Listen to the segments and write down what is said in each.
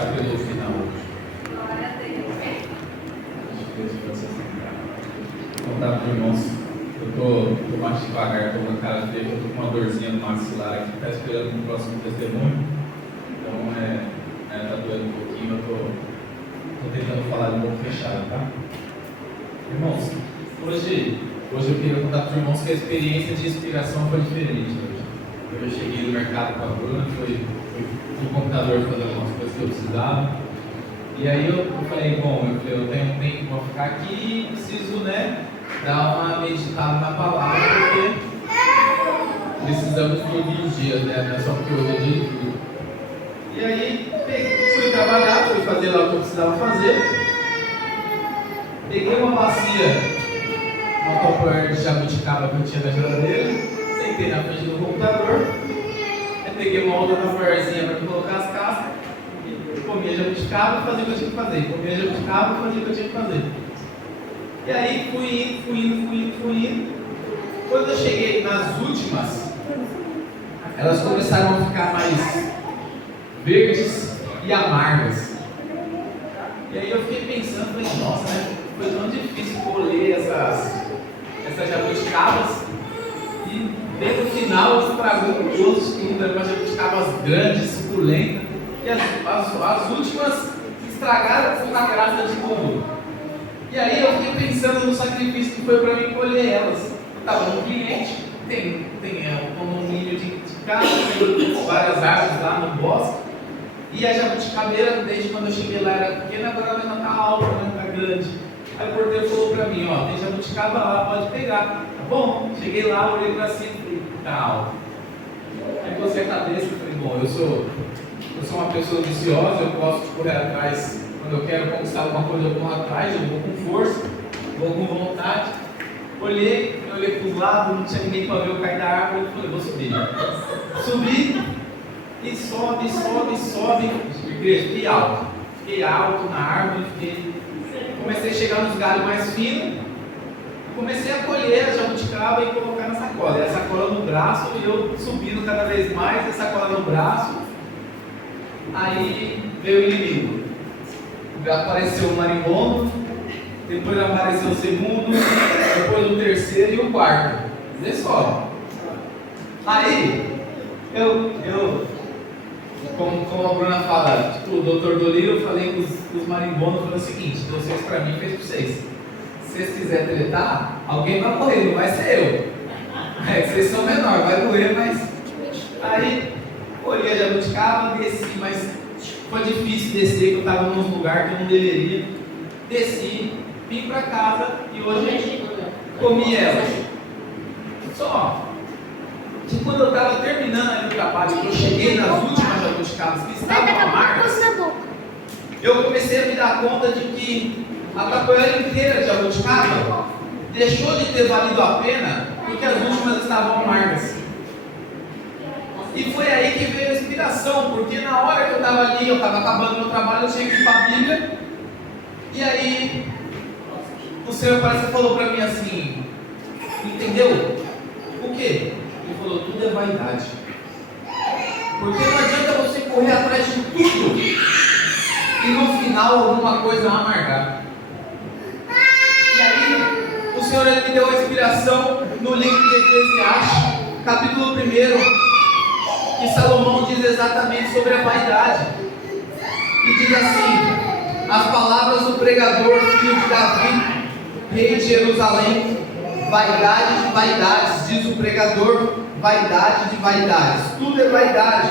passar pelo final hoje. Vou contar para os irmãos. Eu tô mais devagar, estou com a cara feia, eu estou com uma dorzinha no maxilar aqui, está esperando o próximo testemunho. Então, tá doendo um pouquinho, eu tô tentando falar um pouco fechado, tá? Irmãos, hoje eu queria contar para os irmãos que a experiência de inspiração foi diferente hoje. Eu cheguei no mercado com a Bruna, fui no computador fazer algumas coisas que eu precisava. E aí eu falei, eu tenho um tempo para ficar aqui e preciso, dar uma meditada na palavra, porque precisamos todos os dias, não é só porque hoje é dia de tudo. E aí fui trabalhar, fui fazer lá o que eu precisava fazer. Peguei uma bacia, uma tupperware de jabuticaba que eu tinha na geladeira, sentei na frente do computador, aí peguei uma outra tupperwarezinha para colocar as cascas, e comia jabuticaba e fazia o que eu tinha que fazer, comia jabuticaba e fazia o que eu tinha que fazer. E aí fui indo. Quando eu cheguei nas últimas, elas começaram a ficar mais verdes e amargas. E aí eu fiquei pensando, falei, nossa, foi tão difícil colher essas jabuticabas. E bem no final estragou o gosto, tudo, eram umas jabuticabas grandes, suculentas. E as últimas estragaram com a graça de tudo. E aí eu fiquei pensando no sacrifício que foi para mim colher elas. Eu estava no cliente, tem um condomínio de casa, tem várias árvores lá no bosque. E a jabuticabeira, desde quando eu cheguei lá, era pequena, agora ela já está alta, está grande. Aí o porteiro falou para mim, tem jabuticaba lá, pode pegar. Tá bom, cheguei lá, olhei para cima e falei, está alta. Aí cocei a cabeça e falei, eu sou uma pessoa viciosa, eu gosto de correr atrás. Quando eu quero conquistar alguma coisa, eu corro atrás, eu vou com força, vou com vontade. Olhei para os lados, não tinha ninguém para ver eu cair da árvore, eu falei, vou subir. Subi e sobe. Igreja, fiquei alto na árvore, comecei a chegar nos galhos mais finos, comecei a colher a jabuticaba e colocar na sacola. E a sacola no braço e eu subindo cada vez mais, a sacola no braço. Aí veio o inimigo. Apareceu o marimbondo, depois apareceu o segundo, depois o terceiro e o quarto. Vê só. Aí, como a Bruna fala, o doutor Doliro, eu falei com os marimbondos, falei o seguinte, vocês para mim, fez para vocês. Se vocês quiserem tretar, alguém vai morrer, não vai ser eu. Vocês são menores, vai morrer, mas... Aí, olhei a jabuticaba, desci, mas... Foi difícil descer, que eu estava num lugar que eu não deveria. Desci, vim para casa e hoje comi elas. Só que quando eu estava terminando ali o trabalho, que eu cheguei nas últimas jabuticabas que estavam amargas, eu comecei a me dar conta de que a capoeira inteira de jabuticaba deixou de ter valido a pena porque as últimas estavam amargas. E foi aí que veio a inspiração, porque na hora que eu estava ali, eu estava acabando meu trabalho, eu tinha que ir para a Bíblia. E aí, o Senhor parece que falou para mim assim, entendeu? O quê? Ele falou, tudo é vaidade. Porque não adianta você correr atrás de tudo e no final alguma coisa amargar. E aí, o Senhor ele me deu a inspiração no livro de Eclesiastes, capítulo 1. Que Salomão diz exatamente sobre a vaidade. E diz assim: as palavras do pregador, filho de Davi, rei de Jerusalém, vaidade de vaidades, diz o pregador, vaidade de vaidades, tudo é vaidade.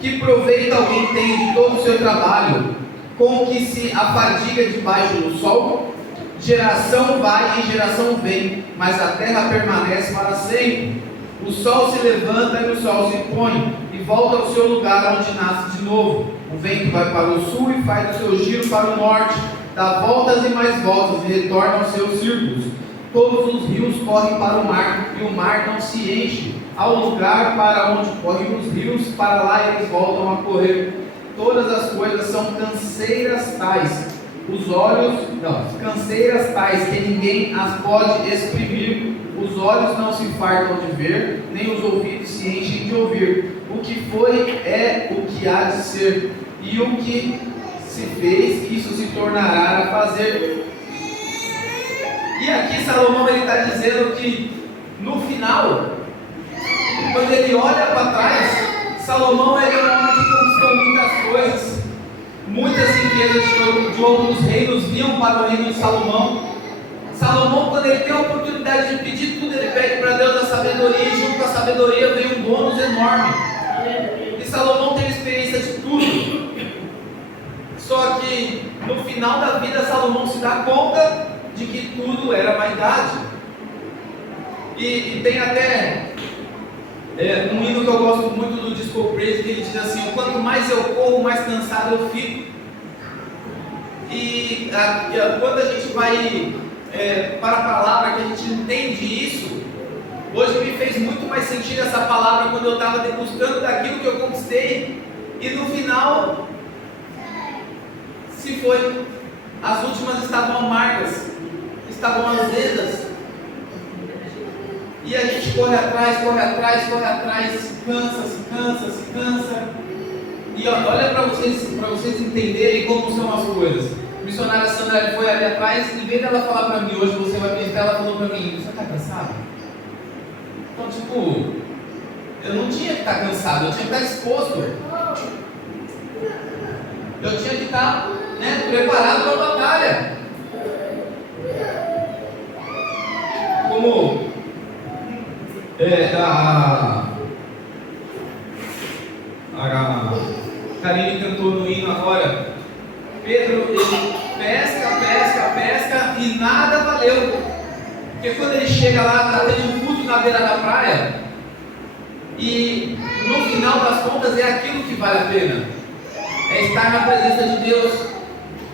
Que proveito alguém tem de todo o seu trabalho, com que se afadiga debaixo do sol? Geração vai e geração vem, mas a terra permanece para sempre. O sol se levanta e o sol se põe, e volta ao seu lugar onde nasce de novo. O vento vai para o sul e faz o seu giro para o norte, dá voltas e mais voltas e retorna aos seus círculos. Todos os rios correm para o mar, e o mar não se enche. Ao lugar para onde correm os rios, para lá eles voltam a correr. Todas as coisas são canseiras tais, canseiras tais que ninguém as pode exprimir. Os olhos não se fartam de ver, nem os ouvidos se enchem de ouvir. O que foi é o que há de ser, e o que se fez, isso se tornará a fazer. E aqui Salomão está dizendo que no final, quando ele olha para trás, Salomão era um homem que conquistou muitas coisas, muitas riquezas de outros reinos vinham para o reino de Salomão. Salomão, quando ele tem a oportunidade de pedir tudo, ele pede para Deus a sabedoria, e junto com a sabedoria vem um bônus enorme. E Salomão tem experiência de tudo. Só que no final da vida Salomão se dá conta de que tudo era vaidade. E tem até um hino que eu gosto muito do Disco Praise, que ele diz assim: quanto mais eu corro, mais cansado eu fico. E quando a gente vai para a palavra, que a gente entende isso, hoje me fez muito mais sentido essa palavra quando eu estava degustando daquilo que eu conquistei, e no final se foi. As últimas estavam amargas, estavam azedas. E a gente corre atrás, se cansa. E olha para vocês entenderem como são as coisas. A missionária Sandra foi ali atrás, em vez dela falar para mim, hoje você vai meditar, ela falou para mim: você está cansado? Então, tipo, eu não tinha que estar cansado, eu tinha que estar exposto. Eu tinha que estar preparado para a batalha. Como a Karine cantou no hino agora, Pedro, ele pesca e nada valeu. Porque quando ele chega lá, está tendo um culto na beira da praia, e no final das contas é aquilo que vale a pena, é estar na presença de Deus.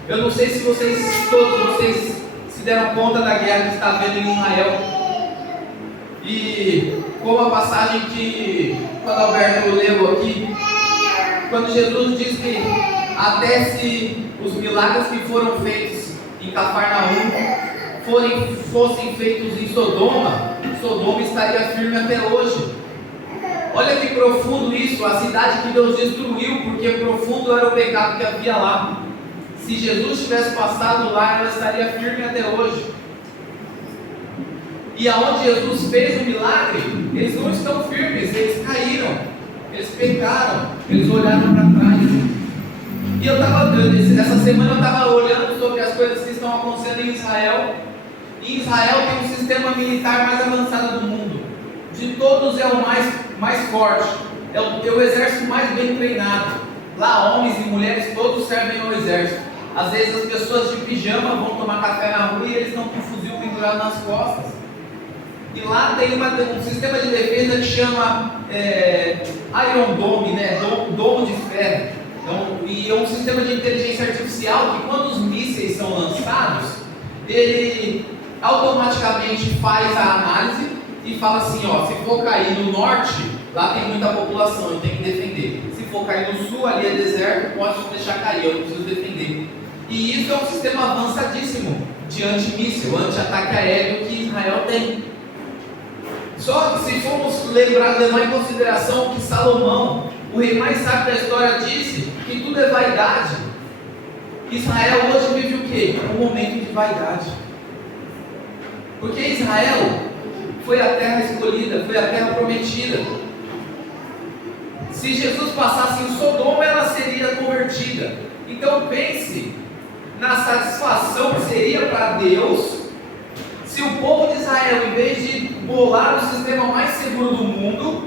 Eu não sei se todos vocês se deram conta da guerra que está havendo em Israel. E como a passagem que o Alberto leu aqui, quando Jesus diz que até se os milagres que foram feitos em Cafarnaum fossem feitos em Sodoma, Sodoma estaria firme até hoje. Olha que profundo isso, a cidade que Deus destruiu, porque profundo era o pecado que havia lá. Se Jesus tivesse passado lá, ela estaria firme até hoje. E aonde Jesus fez o milagre, eles não estão firmes, eles caíram, eles pecaram, eles olharam para trás. E essa semana eu estava olhando sobre as coisas que estão acontecendo em Israel. E Israel tem um sistema militar mais avançado do mundo. De todos é o mais forte, é o exército mais bem treinado. Lá homens e mulheres todos servem ao exército. Às vezes as pessoas de pijama vão tomar café na rua e eles estão com um fuzil pendurado nas costas. E lá tem um sistema de defesa que chama Iron Dome, domo de ferro. Então, e é um sistema de inteligência artificial que, quando os mísseis são lançados, ele automaticamente faz a análise e fala assim: se for cair no norte, lá tem muita população, eu tenho que defender. Se for cair no sul, ali é deserto, pode deixar cair, eu não preciso defender. E isso é um sistema avançadíssimo de antimíssil, anti-ataque aéreo que Israel tem. Só que se formos levar em consideração que Salomão, o rei mais sábio da história, disse que tudo é vaidade, Israel hoje vive o quê? Um momento de vaidade. Porque Israel foi a terra escolhida, foi a terra prometida. Se Jesus passasse em Sodoma, ela seria convertida. Então pense na satisfação que seria para Deus se o povo de Israel, em vez de bolar o sistema mais seguro do mundo,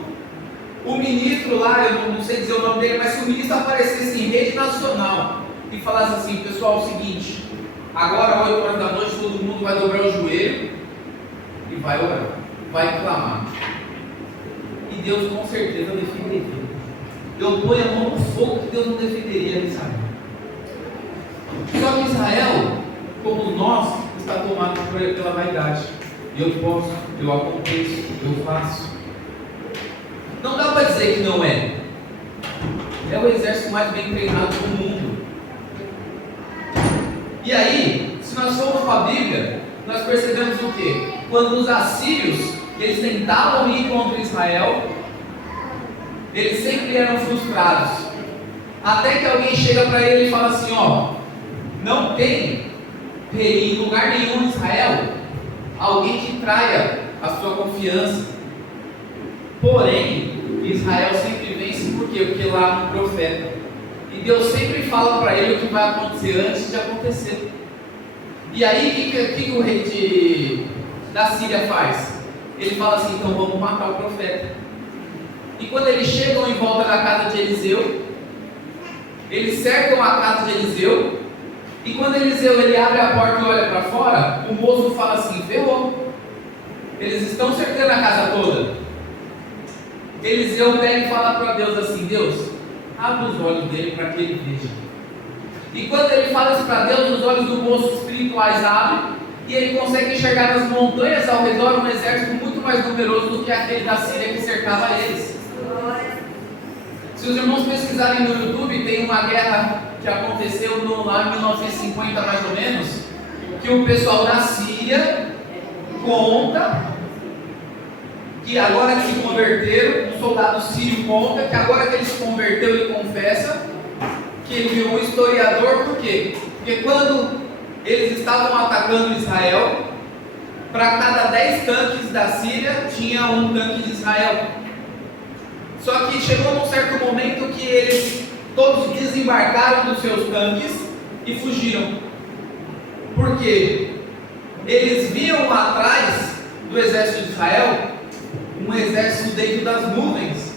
o ministro lá, eu não sei dizer o nome dele, mas se o ministro aparecesse em rede nacional e falasse assim: pessoal, é o seguinte, agora 8 horas da noite todo mundo vai dobrar o joelho e vai orar, vai clamar, e Deus com certeza defenderia. Eu ponho a mão no fogo que Deus não defenderia em Israel. Só que Israel, como nós, está tomado pela vaidade. Eu posso, eu aconteço, eu faço. Não dá para dizer que não é. É o exército mais bem treinado do mundo. E aí, se nós formos para a Bíblia, nós percebemos o quê? Quando os assírios, eles tentavam ir contra Israel, eles sempre eram frustrados. Até que alguém chega para ele e fala assim: ó, não tem rei em lugar nenhum em Israel alguém que traia a sua confiança. Porém, Israel sempre vence por quê? Porque lá há um profeta. E Deus sempre fala para ele o que vai acontecer antes de acontecer. E aí, o que o rei da Síria faz? Ele fala assim: então vamos matar o profeta. E quando eles chegam em volta da casa de Eliseu, eles cercam a casa de Eliseu. E quando Eliseu ele abre a porta e olha para fora, o moço fala assim: ferrou. Eles estão cercando a casa toda. Eliseu pega e fala para Deus assim: Deus, abre os olhos dele para que ele veja. E quando ele fala isso para Deus, os olhos do moço espirituais abrem e ele consegue enxergar nas montanhas ao redor um exército muito mais numeroso do que aquele da Síria que cercava eles. Se os irmãos pesquisarem no YouTube, tem uma guerra que aconteceu lá em 1950 mais ou menos, que o pessoal da Síria conta que agora que se converteram, um soldado sírio conta que agora que ele se converteu, ele confessa que ele viu um historiador. Por quê? Porque quando eles estavam atacando Israel, para cada 10 tanques da Síria tinha um tanque de Israel. Só que chegou num certo momento que eles todos desembarcaram dos seus tanques e fugiram. Por quê? Eles viam atrás do exército de Israel um exército dentro das nuvens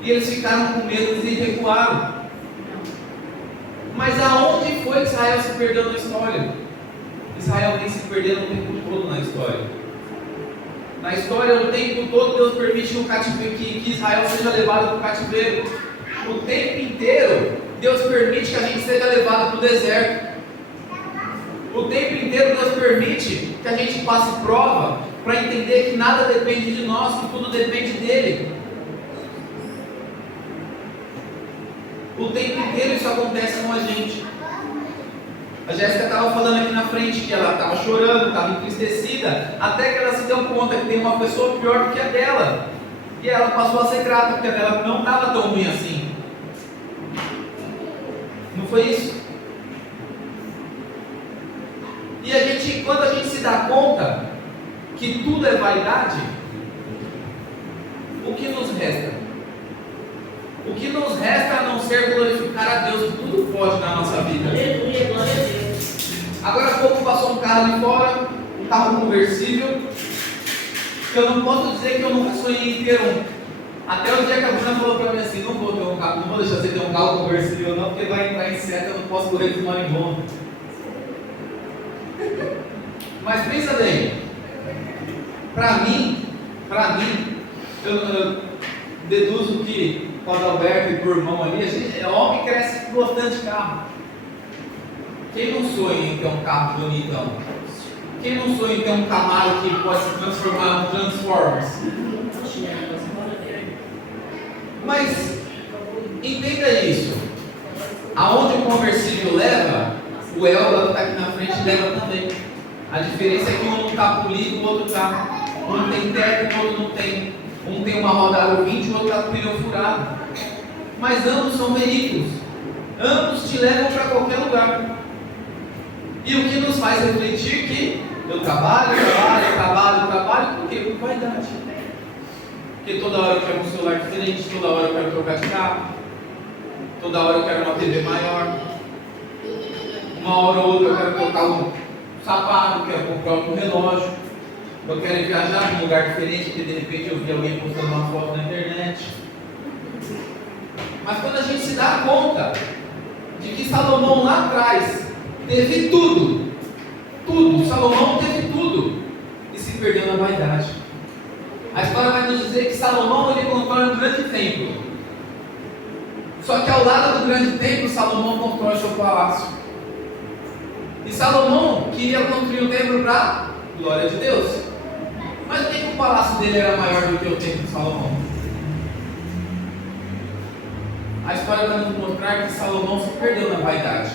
e eles ficaram com medo e recuaram. Mas aonde foi que Israel se perdeu na história? Israel vem se perdendo o tempo todo na história. Na história, o tempo todo Deus permite que Israel seja levado para o cativeiro. O tempo inteiro Deus permite que a gente seja levado para o deserto. O tempo inteiro Deus permite que a gente passe prova para entender que nada depende de nós, que tudo depende dele. O tempo inteiro isso acontece com a gente. A Jéssica estava falando aqui na frente que ela estava chorando, estava entristecida, até que ela se deu conta que tem uma pessoa pior do que a dela. E ela passou a ser grata, porque a dela não estava tão ruim assim. Não foi isso? E quando a gente se dá conta que tudo é vaidade, o que nos resta? O que nos resta a não ser glorificar a Deus, que tudo pode na nossa vida. Aleluia, glória a Deus. Agora há pouco passou um carro ali fora, um carro conversível. Eu não posso dizer que eu nunca sonhei em ter um. Até o dia que a Bruna falou para mim assim: não vou ter um carro, não vou deixar você ter um carro conversível não, porque vai entrar em seta, eu não posso correr de marimbondo. Mas pensa bem, para mim, eu deduzo que o Adalberto e o irmão ali, a gente, homem cresce gostando de carro. Quem não sonha em ter um carro bonitão? Quem não sonha em ter um Camaro que pode se transformar em Transformers? Mas entenda isso. Aonde o conversível leva, o Elba que está aqui na frente leva também. A diferença é que um não está polido, o outro está. Um tem teto, o outro não tem. Um tem uma roda aro 20, o outro está com o pneu furado. Mas ambos são veículos. Ambos te levam para qualquer lugar. E o que nos faz refletir que eu trabalho, por quê? Por vaidade. Porque toda hora eu quero um celular diferente, toda hora eu quero trocar de carro, toda hora eu quero uma TV maior, uma hora ou outra eu quero trocar um sapato, eu quero comprar outro relógio, eu quero viajar para um lugar diferente, porque de repente eu vi alguém postando uma foto na internet. Mas quando a gente se dá conta de que Salomão lá atrás teve tudo, Salomão teve tudo e se perdeu na vaidade. A história vai nos dizer que Salomão ele constrói um grande templo. Só que ao lado do grande templo, Salomão constrói seu palácio. E Salomão queria construir um templo para a glória de Deus. Mas por que o palácio dele era maior do que o templo de Salomão? A história vai nos mostrar que Salomão se perdeu na vaidade.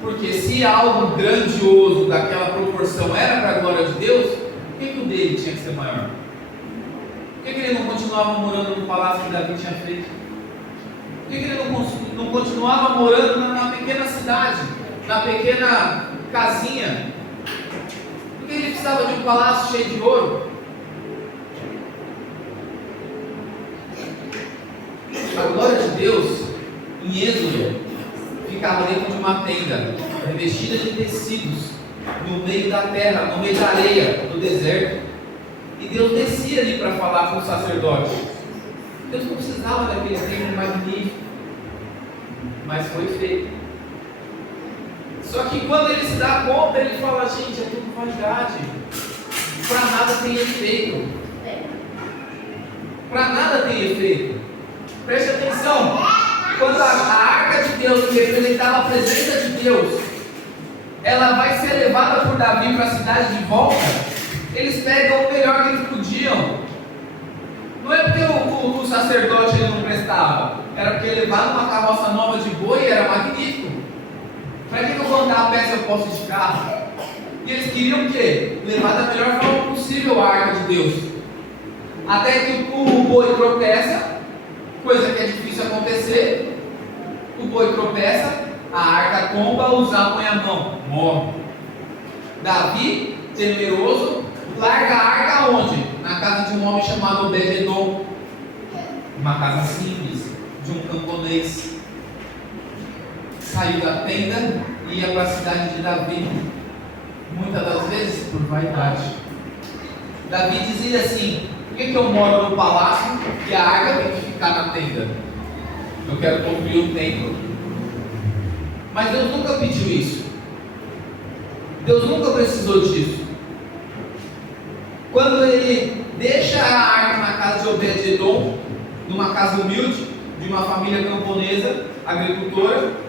Porque se algo grandioso daquela proporção era para a glória de Deus, por que o dele tinha que ser maior? Por que ele não continuava morando no palácio que Davi tinha feito? Por que ele não continuava morando na pequena cidade, na pequena casinha? Por que ele precisava de um palácio cheio de ouro? A glória de Deus, em Êxodo, ficava dentro de uma tenda, revestida de tecidos, no meio da terra, no meio da areia, do deserto. E Deus descia ali para falar com o sacerdote. Deus não precisava daquele templo magnífico, mas foi feito. Só que quando ele se dá conta, ele fala: gente, é tudo vaidade, para nada tem efeito, para nada tem efeito. Preste atenção, quando a arca de Deus, que representava a presença de Deus, ela vai ser levada por Davi para a cidade de volta, eles pegam o melhor que eles podiam. Não é porque o sacerdote ele não prestava, era porque levar uma carroça nova de boi era magnífico. Para que eu vou andar a pé se eu posso de carro? E eles queriam o quê? Levar da melhor forma possível a arca de Deus. Até que o boi tropeça, coisa que é difícil acontecer. O boi tropeça, a arca tomba, Uzá põe a mão, morre. Davi, temeroso, larga a arca onde? Na casa de um homem chamado Obed-Edom, uma casa simples, de um camponês. Saiu da tenda e ia para a cidade de Davi, muitas das vezes por vaidade. Davi dizia assim: por que eu moro no palácio e a arca tem que ficar na tenda? Eu quero construir um templo. Mas Deus nunca pediu isso. Deus nunca precisou disso. Quando ele deixa a arca na casa de Obed-Edom, numa casa humilde, de uma família camponesa, agricultora,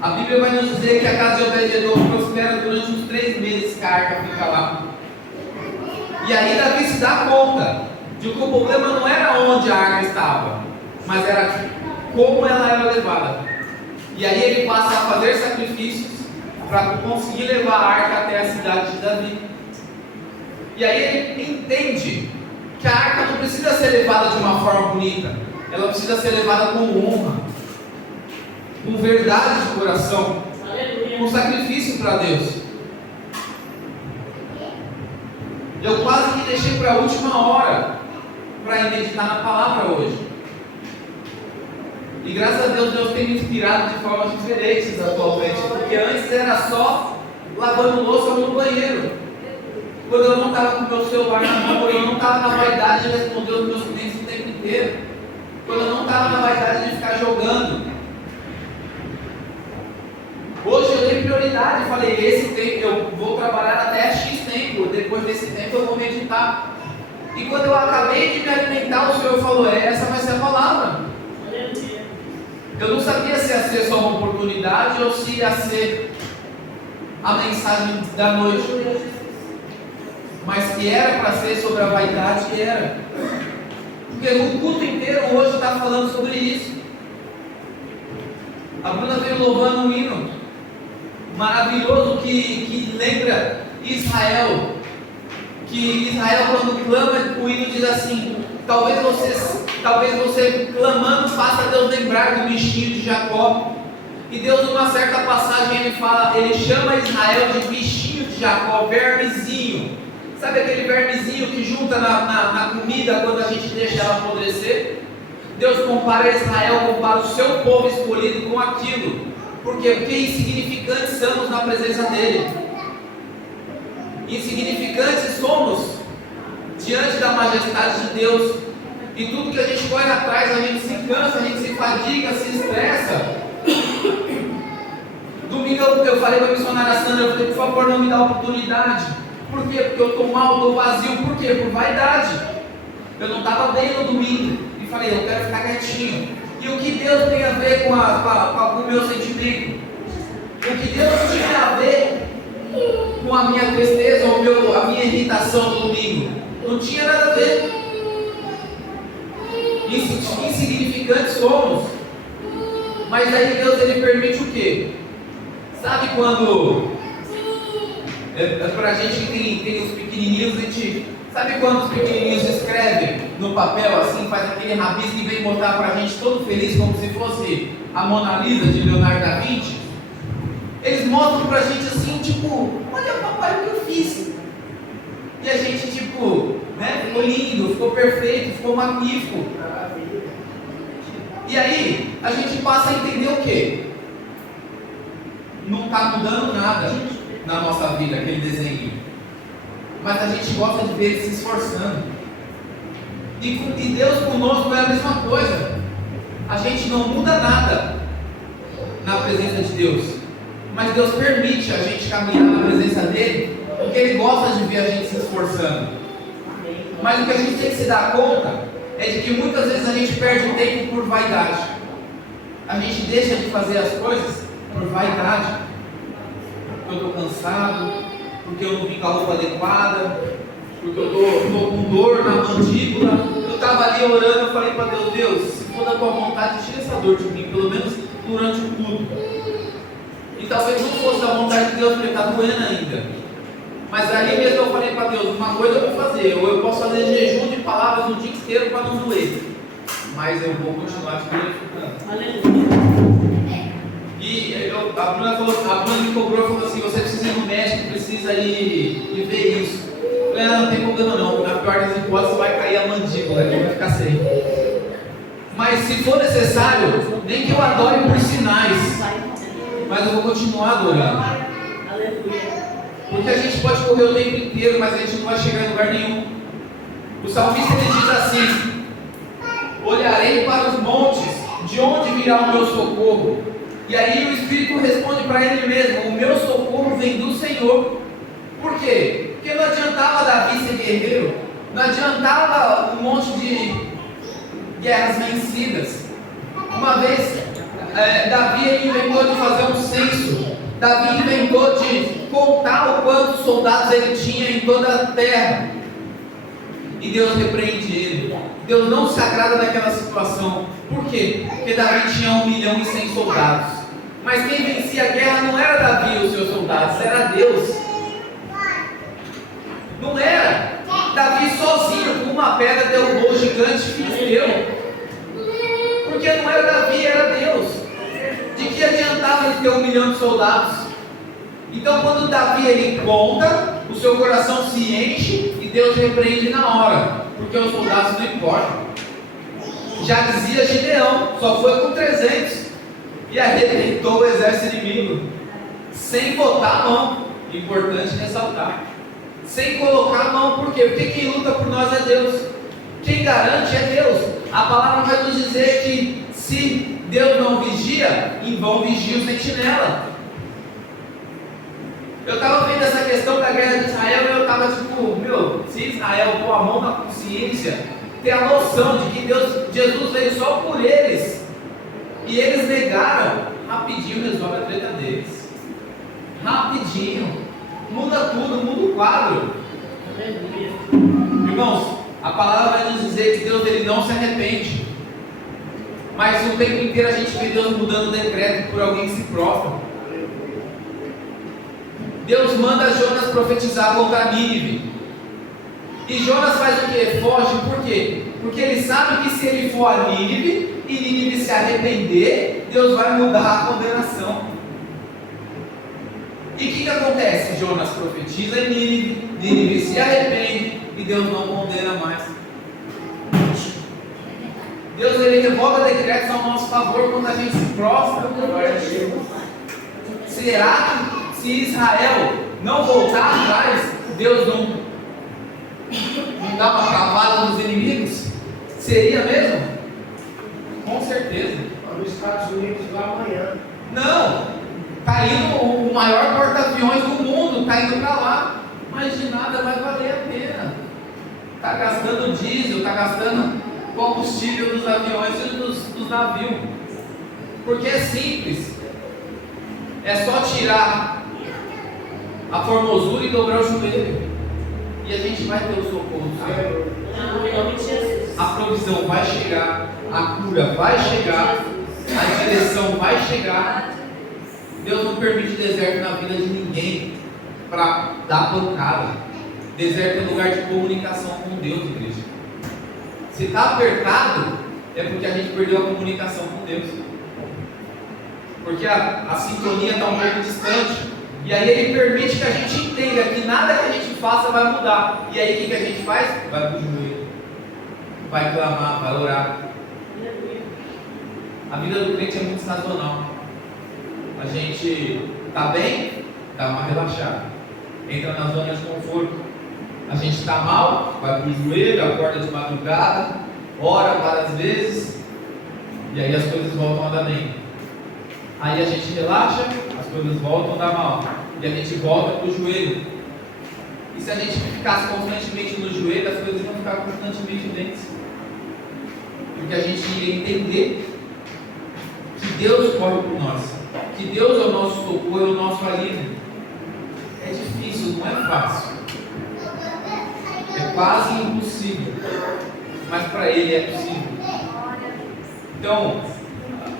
a Bíblia vai nos dizer que a casa de Obed-Edom prospera durante uns 3 meses que a arca fica lá. E aí Davi se dá conta de que o problema não era onde a arca estava, mas era como ela era levada. E aí ele passa a fazer sacrifícios para conseguir levar a arca até a cidade de Davi. E aí ele entende que a arca não precisa ser levada de uma forma bonita, ela precisa ser levada com honra, com verdade de coração, com sacrifício para Deus. Eu quase que deixei para a última hora para meditar na palavra hoje. E graças a Deus, Deus tem me inspirado de formas diferentes atualmente, porque antes era só lavando louça no banheiro, quando eu não estava com o meu celular na mão, quando eu não estava na vaidade de responder os meus clientes o tempo inteiro, quando eu não estava na vaidade de ficar jogando. Hoje eu dei prioridade, falei: esse tempo eu vou trabalhar até X tempo, depois desse tempo eu vou meditar. E quando eu acabei de me alimentar, o Senhor falou: essa vai ser a palavra. Eu não sabia se ia ser só uma oportunidade ou se ia ser a mensagem da noite, mas que era para ser sobre a vaidade, era. Porque o culto inteiro hoje está falando sobre isso. A Bruna veio louvando um hino maravilhoso que lembra Israel. Que Israel, quando clama, o hino diz assim: talvez você clamando faça Deus lembrar do bichinho de Jacó. E Deus, numa certa passagem, ele chama Israel de bichinho de Jacó, vermezinho. Sabe aquele vermezinho que junta na comida quando a gente deixa ela apodrecer? Deus compara Israel, compara o seu povo escolhido com aquilo. Por quê? Porque insignificantes somos na presença dele. Insignificantes somos diante da majestade de Deus. E tudo que a gente corre atrás, a gente se cansa, a gente se fadiga, se estressa. Domingo eu falei para a missionária Sandra, eu falei: por favor, não me dá oportunidade. Por quê? Porque eu estou mal, estou vazio. Por quê? Por vaidade. Eu não estava bem no domingo. E falei: eu quero ficar quietinho. E o que Deus tem a ver com o meu sentimento? O que Deus tinha a ver com a minha tristeza ou a minha irritação no domingo? Não tinha nada a ver. Insignificantes somos. Mas aí Deus, ele permite o quê? Sabe quando pra gente que tem os pequenininhos, sabe quando os pequenininhos escrevem no papel assim, faz aquele rabisco e vem botar pra gente todo feliz, como se fosse a Mona Lisa de Leonardo da Vinci. Eles mostram pra gente assim, tipo, olha papai o que eu fiz. E a gente tipo, né, ficou lindo, ficou perfeito, ficou magnífico. E aí, a gente passa a entender o quê? Não está mudando nada na nossa vida, aquele desenho. Mas a gente gosta de ver ele se esforçando. E Deus conosco é a mesma coisa. A gente não muda nada na presença de Deus. Mas Deus permite a gente caminhar na presença dele, porque Ele gosta de ver a gente se esforçando. Mas o que a gente tem que se dar conta é de que muitas vezes a gente perde tempo por vaidade. A gente deixa de fazer as coisas por vaidade. Porque eu estou cansado, porque eu não vim com a roupa adequada, porque eu estou com dor na mandíbula. Eu estava ali orando, eu falei para Deus, Deus, se for da tua vontade, tira essa dor de mim, pelo menos durante o culto. E talvez não fosse da vontade de Deus, porque está doendo ainda. Mas ali mesmo eu falei para Deus, uma coisa eu vou fazer, ou eu posso fazer jejum de palavras o dia inteiro para não doer, mas eu vou continuar te glorificando. Aleluia. E a Bruna me cobrou e falou assim, você precisa ir no médico, precisa ir ver isso. Eu falei, não tem problema não, na pior das hipóteses vai cair a mandíbula, vai ficar sem. Mas se for necessário, nem que eu adore por sinais, mas eu vou continuar adorando. Aleluia. Porque a gente pode correr o tempo inteiro, mas a gente não vai chegar em lugar nenhum. O salmista ele diz assim: olharei para os montes, de onde virá o meu socorro? E aí o Espírito responde para ele mesmo: o meu socorro vem do Senhor. Por quê? Porque não adiantava Davi ser guerreiro, não adiantava um monte de guerras vencidas. Uma vez, Davi ele inventou de fazer um censo. Davi inventou de contar o quantos soldados ele tinha em toda a terra. E Deus repreende ele. Deus não se agrada daquela situação. Por quê? Porque Davi tinha 1.100.000 soldados. Mas quem vencia a guerra não era Davi e os seus soldados, era Deus. Não era. Davi sozinho, com uma pedra, derrubou o gigante filisteu. Porque não era Davi, era Deus. De que adiantava ele ter 1 milhão de soldados? Então quando Davi ele conta, o seu coração se enche e Deus repreende na hora, porque os soldados não importam. Já dizia Gideão, só foi com 300 e arrebentou o exército inimigo, sem botar a mão, importante ressaltar, sem colocar a mão. Por quê? Porque quem luta por nós é Deus, quem garante é Deus. A palavra vai nos dizer que se Deus não vigia, em vão vigia o sentinela. Eu estava vendo essa questão da guerra de Israel e eu estava tipo, se Israel pôr a mão na consciência, ter a noção de que Jesus veio só por eles, e eles negaram, rapidinho resolve a treta deles. Rapidinho. Muda tudo, muda o quadro. Irmãos, a palavra vai nos dizer que Deus ele não se arrepende. Mas o tempo inteiro a gente vê Deus mudando o decreto por alguém que se prostra. Deus manda Jonas profetizar contra Nínive. E Jonas faz o quê? Foge. Por quê? Porque ele sabe que se ele for a Nínive e Nínive se arrepender, Deus vai mudar a condenação. E o que acontece? Jonas profetiza em Nínive, Nínive se arrepende e Deus não condena mais. Deus ele revoga decretos ao nosso favor quando a gente se prostra. Será que se Israel não voltar atrás, Deus não dá uma cavada nos inimigos? Seria mesmo? Com certeza. Nos Estados Unidos lá amanhã. Não, está indo o maior porta-aviões do mundo, está indo para lá. Mas de nada vai valer a pena. Está gastando diesel, está gastando combustível dos aviões e dos navios. Porque é simples. É só tirar a formosura e dobrar o joelho. E a gente vai ter o socorro do Senhor. A provisão vai chegar, a cura vai chegar, a direção vai chegar. Deus não permite deserto na vida de ninguém para dar pancada. Deserto é lugar de comunicação com Deus, igreja. Se está apertado, é porque a gente perdeu a comunicação com Deus. Porque a sintonia está um pouco distante. E aí Ele permite que a gente entenda que nada que a gente faça vai mudar. E aí o que a gente faz? Vai para o joelho, vai clamar, vai orar. A vida do crente é muito sazonal. A gente está bem, dá uma relaxada, entra na zona de conforto. A gente está mal, vai para o joelho, acorda de madrugada, ora várias vezes, e aí as coisas voltam a dar bem. Aí a gente relaxa, as coisas voltam a dar mal, e a gente volta para o joelho. E se a gente ficasse constantemente no joelho, as coisas iam ficar constantemente dentro. Porque a gente ia entender que Deus corre por nós, que Deus é o nosso socorro, é o nosso alívio. É difícil, não é fácil, é quase impossível, mas para Ele é possível. Então,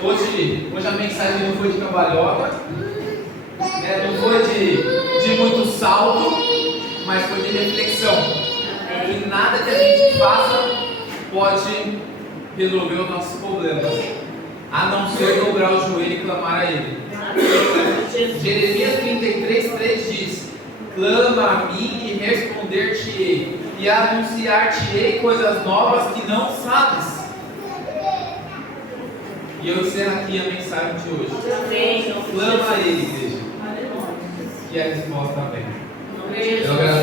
hoje a mensagem não foi de cambalhota, não foi de muito salto, mas foi de reflexão. Que nada que a gente faça pode resolver os nossos problemas, a não ser dobrar o joelho e clamar a Ele. Jeremias 33:3 diz: clama a mim e responder-te-ei, e anunciar-te-ei coisas novas que não sabes. E eu encerro aqui a mensagem de hoje. Clama a Ele, igreja, que a resposta vem. Eu agradeço.